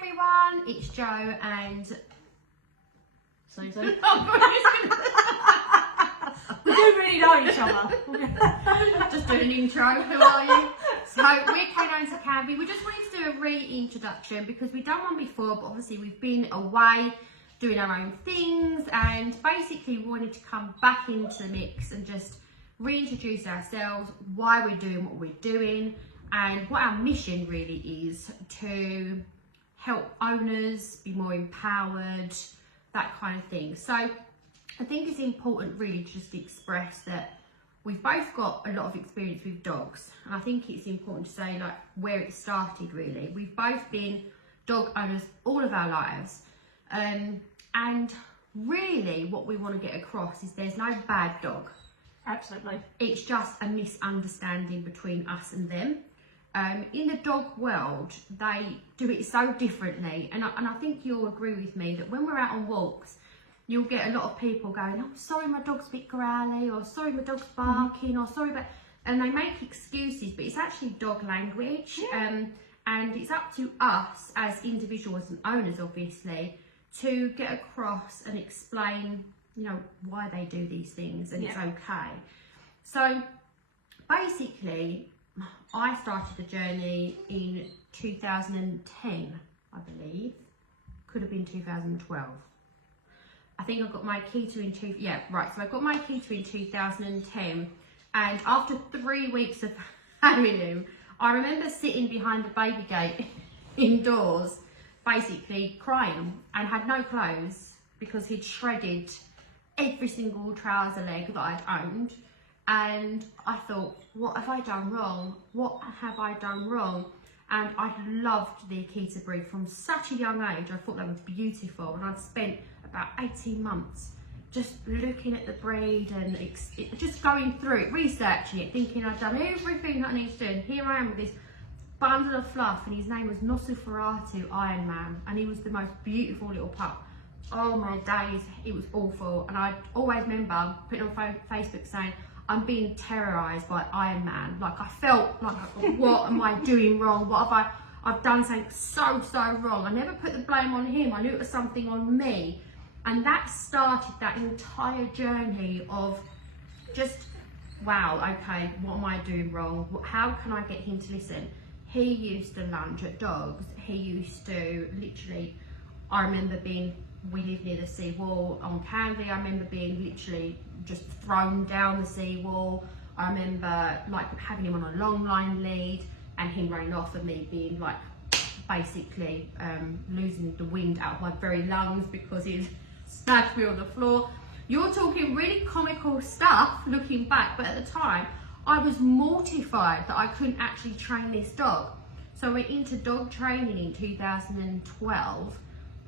everyone, it's Jo and Susan. We do really know each other. Just doing an intro. Who are you? So we're Canines of Canby. We just wanted to do a reintroduction because we've done one before, but obviously we've been away doing our own things, and basically we wanted to come back into the mix and just reintroduce ourselves, why we're doing what we're doing, and what our mission really is to help owners be more empowered, that kind of thing. So I think it's important really to just express that we've both got a lot of experience with dogs, and I think it's important to say like where it started really. We've both been dog owners all of our lives, and really what we want to get across is there's no bad dog. Absolutely. It's just a misunderstanding between us and them. In the dog world, they do it so differently, and I think you'll agree with me that when we're out on walks, you'll get a lot of people going, "Oh, sorry, my dog's a bit growly," or "Sorry, my dog's barking," or "Sorry," and they make excuses, but it's actually dog language. Yeah. And it's up to us as individuals and owners, obviously, to get across and explain, you know, why they do these things, and it's okay. So basically, I started the journey in 2010, I believe. Could have been 2012. I think I got my keto in so I got my keto in 2010, and after 3 weeks of having him, I remember sitting behind the baby gate indoors, basically crying, and had no clothes because he'd shredded every single trouser leg that I'd owned. And I thought, what have I done wrong? What have I done wrong? And I loved the Akita breed from such a young age. I thought they were beautiful, and I'd spent about 18 months just looking at the breed and just going through it, researching it, thinking I'd done everything that I needed to do. And here I am with this bundle of fluff, and his name was Nosferatu Iron Man, and he was the most beautiful little pup. Oh my days, it was awful. And I always remember putting on Facebook saying, "I'm being terrorised by Iron Man." Like I felt like, what am I doing wrong? What have I've done something so wrong. I never put the blame on him. I knew it was something on me. And that started that entire journey of just, wow, okay, what am I doing wrong? How can I get him to listen? He used to lunge at dogs. He used to literally, I remember we live near the seawall on Canby. I remember being literally just thrown down the seawall. I remember like having him on a long line lead and him running off, and me being like basically losing the wind out of my very lungs because he'd smashed me on the floor. You're talking really comical stuff looking back, but at the time I was mortified that I couldn't actually train this dog. So I went into dog training in 2012,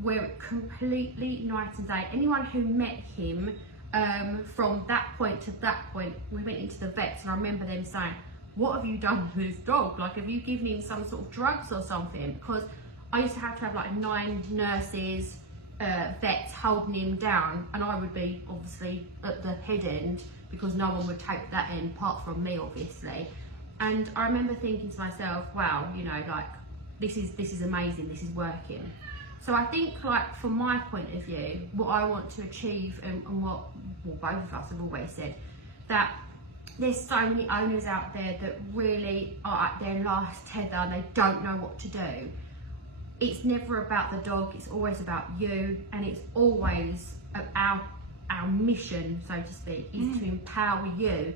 where completely night and day. Anyone who met him from that point to that point, we went into the vets, and I remember them saying, "What have you done to this dog? Like, have you given him some sort of drugs or something?" Because I used to have like 9 nurses, vets holding him down, and I would be obviously at the head end because no one would take that end apart from me, obviously. And I remember thinking to myself, wow, you know, like this is amazing, this is working. So I think, like, from my point of view, what I want to achieve, and what both of us have always said, that there's so many owners out there that really are at their last tether and they don't know what to do. It's never about the dog, it's always about you, and it's always our mission, so to speak, is to empower you,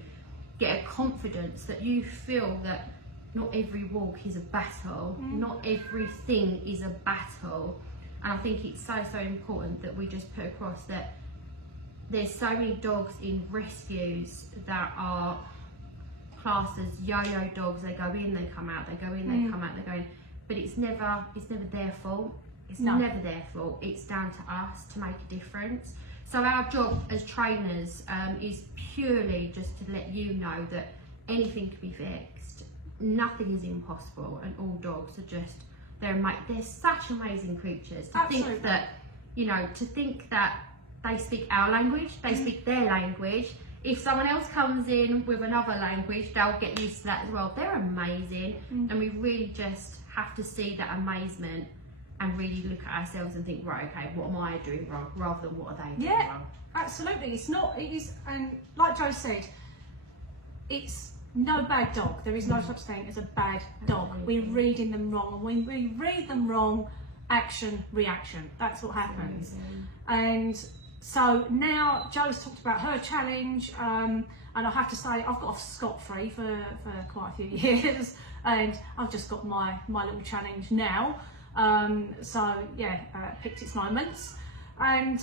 get a confidence that you feel that not every walk is a battle, not everything is a battle. And I think it's so important that we just put across that there's so many dogs in rescues that are classed as yo-yo dogs. They go in, they come out, they go in, they come out, they go in. But it's never their fault. It's never their fault. It's down to us to make a difference. So our job as trainers is purely just to let you know that anything can be fixed. Nothing is impossible, and all dogs are just, they're such amazing creatures. To think that, you know, to think that they speak our language, they speak their language. If someone else comes in with another language, they'll get used to that as well. They're amazing, and we really just have to see that amazement and really look at ourselves and think, right, okay, what am I doing wrong, rather than what are they doing wrong. Absolutely. It is, and like Joe said, it's no bad dog. There is no such thing as a bad dog. We're reading them wrong, and when we read them wrong, action, reaction. That's what happens. And so now Joe's talked about her challenge, and I have to say I've got off scot-free for quite a few years, and I've just got my little challenge now. So yeah, picked its moments, and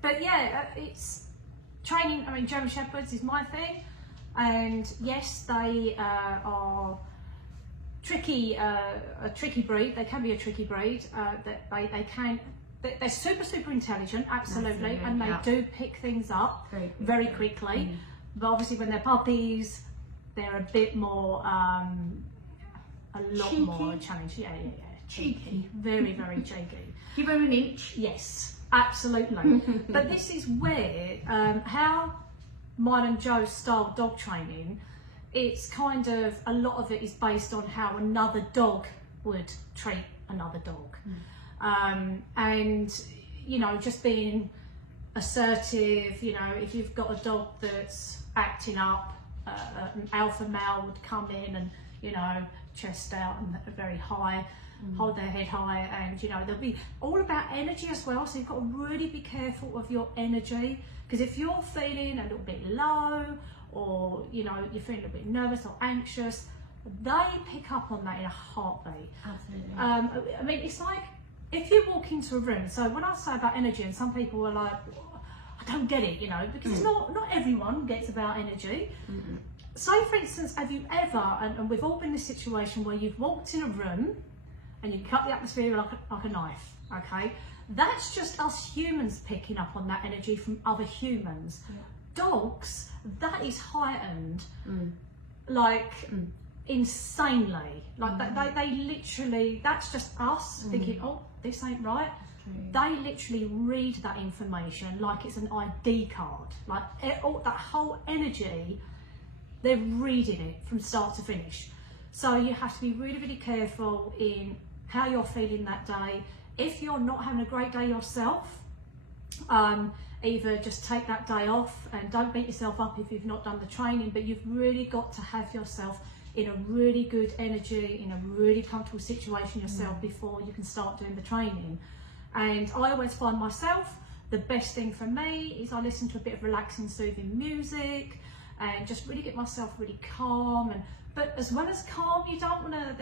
but yeah, it's training. I mean, German Shepherds is my thing, and yes, they are tricky, a tricky breed. They can be a tricky breed. That they can. They're super intelligent, absolutely, and they do pick things up very quickly. But obviously, when they're puppies, they're a bit more, a lot cheeky. more challenging. Yeah. Cheeky, very cheeky. Give them an inch. Yes, absolutely. But this is where how mine and Joe's style dog training, it's kind of, a lot of it is based on how another dog would treat another dog. And you know, just being assertive. You know, if you've got a dog that's acting up, an alpha male would come in and, you know, chest out and very high, hold their head high, and you know, they'll be all about energy as well. So you've got to really be careful of your energy, because if you're feeling a little bit low, or you know, you're feeling a bit nervous or anxious, they pick up on that in a heartbeat. Absolutely. I mean, it's like if you walk into a room. So when I say about energy, and some people are like, I don't get it, you know, because it's not everyone gets about energy. Say, for instance, have you ever, and we've all been in this situation where you've walked in a room and you cut the atmosphere like a knife, okay? That's just us humans picking up on that energy from other humans. Dogs, that is heightened, like insanely. Like they literally, that's just us thinking, oh, this ain't right. They literally read that information like it's an ID card. Like that whole energy, they're reading it from start to finish. So you have to be really careful in how you're feeling that day. If you're not having a great day yourself, either just take that day off and don't beat yourself up if you've not done the training, but you've really got to have yourself in a really good energy, in a really comfortable situation yourself before you can start doing the training. And I always find myself, the best thing for me is I listen to a bit of relaxing, soothing music, and just really get myself really calm. But as well as calm, you don't want to,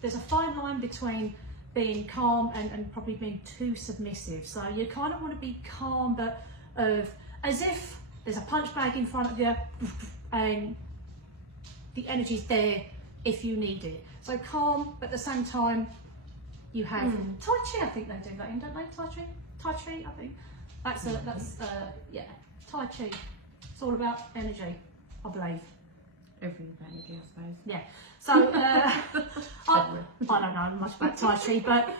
there's a fine line between being calm and probably being too submissive. So you kind of want to be calm, but as if there's a punch bag in front of you and the energy's there if you need it. So calm, but at the same time you have Tai Chi. I think they do that in, don't they? Tai Chi, I think. That's yeah, Tai Chi. It's all about energy, I believe. Everything about energy, I suppose. Yeah. So I don't know much about Tai Chi, but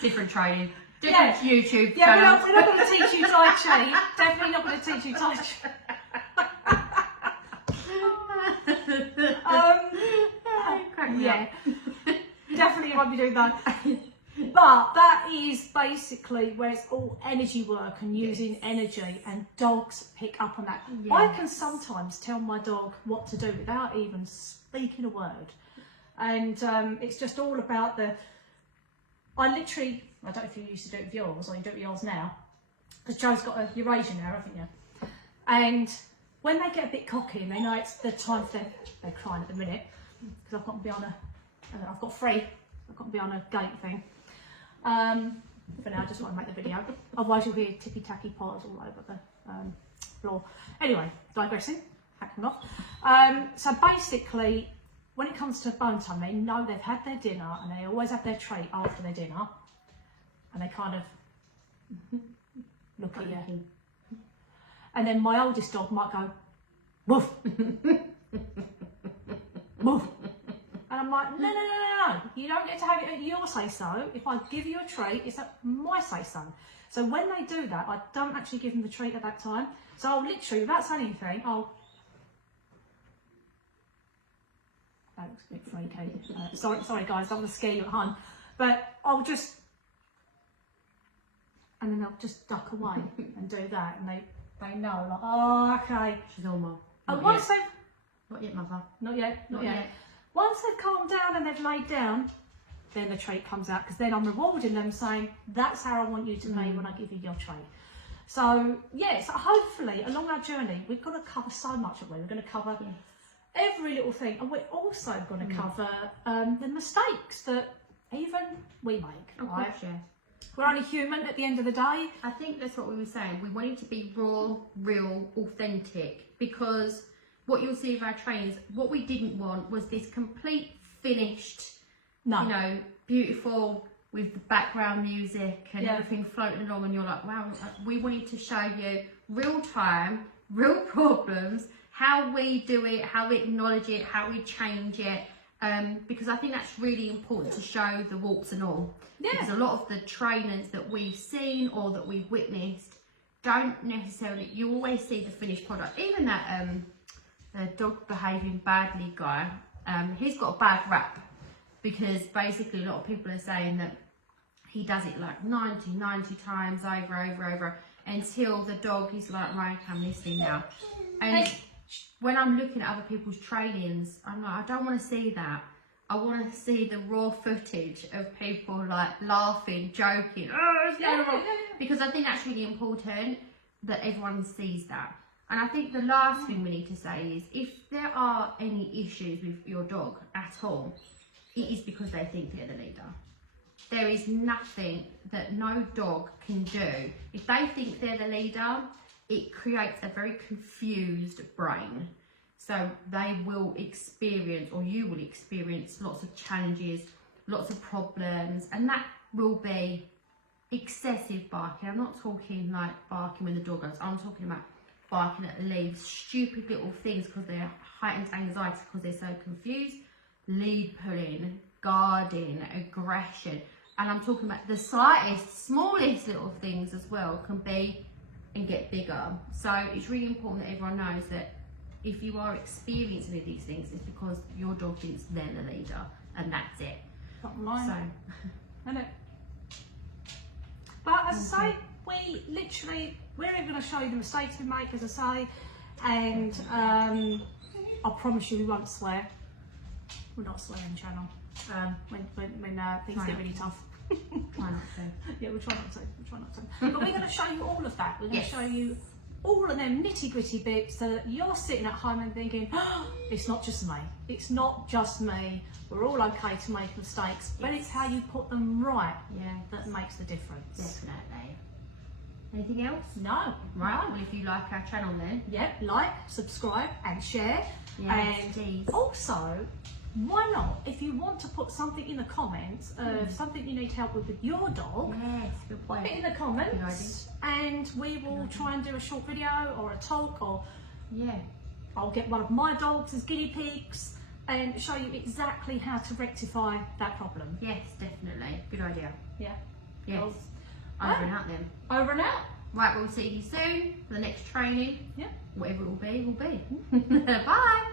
different training, different YouTube yeah, channels. we're not going to teach you Tai Chi. Definitely not going to teach you Tai Chi. Yeah, definitely won't be doing that. But that is basically where it's all energy work and using energy, and dogs pick up on that. Yes. I can sometimes tell my dog what to do without even speaking a word, and it's just all about I don't know if you used to do it with yours or you do it with yours now, because Joe's got a Eurasian now, haven't you? And when they get a bit cocky and they know it's the time for they're crying at the minute, because I've got to be on I've got to be on a gate thing. For now, I just want to make the video. Otherwise, you'll hear ticky tacky paws all over the floor. Anyway, digressing, hacking off. So basically, when it comes to bone time, they know they've had their dinner, and they always have their treat after their dinner, and they kind of look at you. And then my oldest dog might go, woof, woof. And I'm like, no, you don't get to have it at your say-so. If I give you a treat, it's at my say-so. So when they do that, I don't actually give them the treat at that time. So I'll literally, without saying anything, looks a bit freaky. Sorry guys, don't want to scare you at home. But I'll just, and then they'll just duck away and do that, and they know, like, oh, okay. She's normal. And once they've, Not yet, mother. not yet. Once they've calmed down and they've laid down, then the treat comes out, because then I'm rewarding them, saying, that's how I want you to be when I give you your treat. So, yes, hopefully along our journey, we've got to cover so much of it. We're going to cover every little thing, and we're also going to cover the mistakes that even we make. Of right? course, yeah. We're only human at the end of the day. I think that's what we were saying. We wanted to be raw, real, authentic, because what you'll see with our trainers, what we didn't want was this complete finished, you know, beautiful with the background music and everything floating along, and you're like, wow. We wanted to show you real time, real problems, how we do it, how we acknowledge it, how we change it. Because I think that's really important to show the warts and all. Yeah. Because a lot of the trainers that we've seen or that we've witnessed don't necessarily, you always see the finished product. Even that dog behaving badly guy, he's got a bad rap, because basically a lot of people are saying that he does it like 90 times over until the dog is like, right, I'm listening now. And when I'm looking at other people's trainings, I'm like, I don't want to see that. I want to see the raw footage of people like laughing, joking, because I think that's really important that everyone sees that. And I think the last thing we need to say is, if there are any issues with your dog at all, it is because they think they're the leader. There is nothing that no dog can do. If they think they're the leader, it creates a very confused brain. So they will experience, or you will experience, lots of challenges, lots of problems, and that will be excessive barking. I'm not talking like barking when the dog goes, I'm talking about barking at the leaves, stupid little things because they're heightened anxiety because they're so confused, lead pulling, guarding, aggression. And I'm talking about the slightest, smallest little things as well can be and get bigger. So it's really important that everyone knows that if you are experiencing these things, it's because your dog thinks they're the leader, and that's it. Bottom line. So, isn't it? But as I say, we're even going to show you the mistakes we make, as I say, and I promise you we won't swear. We're not a swearing channel. When things get really tough. Try not to. Yeah, we'll try not to. But we're going to show you all of that. We're going to show you all of them nitty gritty bits, so that you're sitting at home and thinking, oh, it's not just me. It's not just me. We're all okay to make mistakes, but it's how you put them right that makes the difference. Definitely. Anything else? No. Right. Well, if you like our channel then. Yep. Like, subscribe and share. Yes, and please. Also, why not, if you want to put something in the comments of something you need help with your dog, good put point. it in the comments and we will try and do a short video or a talk, or I'll get one of my dogs as guinea pigs and show you exactly how to rectify that problem. Yes, definitely. Good idea. Yeah. Yes. Well, Over and out then. over and out. Right, we'll see you soon for the next training. Yeah. Whatever it will be, will be. Bye.